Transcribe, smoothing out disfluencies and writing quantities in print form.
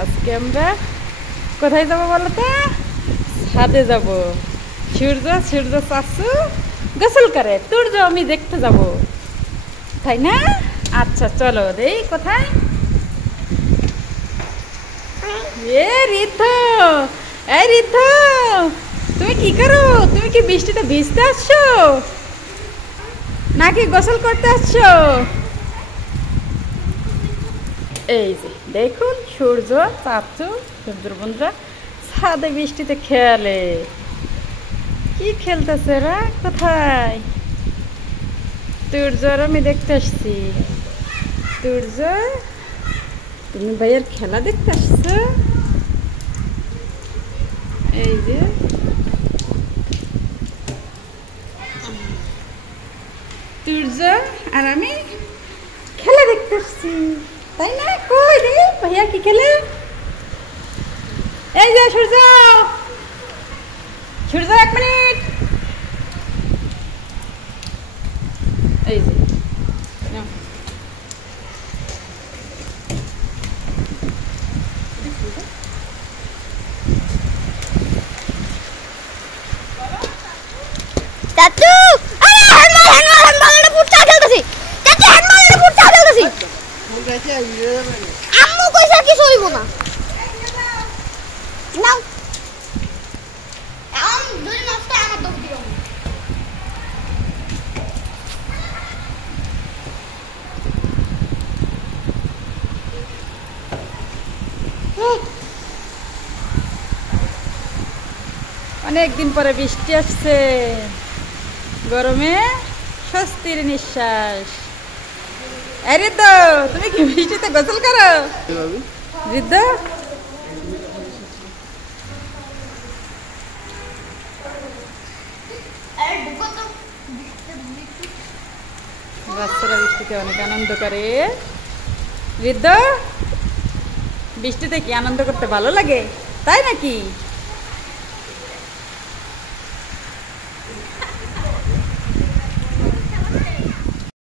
আজকে আমরা কোথায় যাব বলো তো? ছাদে যাব। সূর্য সূর্য চাচু গোসল করে, সূর্য আমি দেখতে যাব, তাই না? আচ্ছা চলো দেই কোথায়। এ ঋদ্ধ, এই ঋদ্ধ, তুমি কি করো? তুমি কি বৃষ্টিতে ভিজতে আসছো নাকি গোসল করতে আসছো? এই যে দেখুন সূর্য চাচু সূর্যর বন্ধুরা ছাদে বৃষ্টিতে খেলে। কি খেলতেছে রা? কোথায় সূর্য? আর আমি দেখতে আসছি। সূর্য, তুমি ভাইয়ের খেলা দেখতে আসছো? এই যে সূর্য আর আমি খেলা দেখতে আসছি, তাই না? কই রে ভাইয়া কি খেলে? এই যে সূর্য, সূর্য এক মিনিট। এই যে নাও। চাচু, আরে হ্যান্ডবল এটা ফুটবল খেলতেছি। চাচু হ্যান্ডবল এটা ফুটবল খেলতেছি। আম্মু কইছে কি সইব না। নাও। দুই মাসটা আমার দোক দিও। অনেকদিন পরে বৃষ্টি আসছে, গরমে স্বস্তির নিঃশ্বাস। আরে তো তুমি কি বৃষ্টিতে গোসল করো বৃদ্ধ? আরে ঢুকো তো। বাচ্চারা বৃষ্টিতে অনেক আনন্দ করে। বৃদ্ধ, বৃষ্টিতে কি আনন্দ করতে ভালো লাগে, তাই নাকি?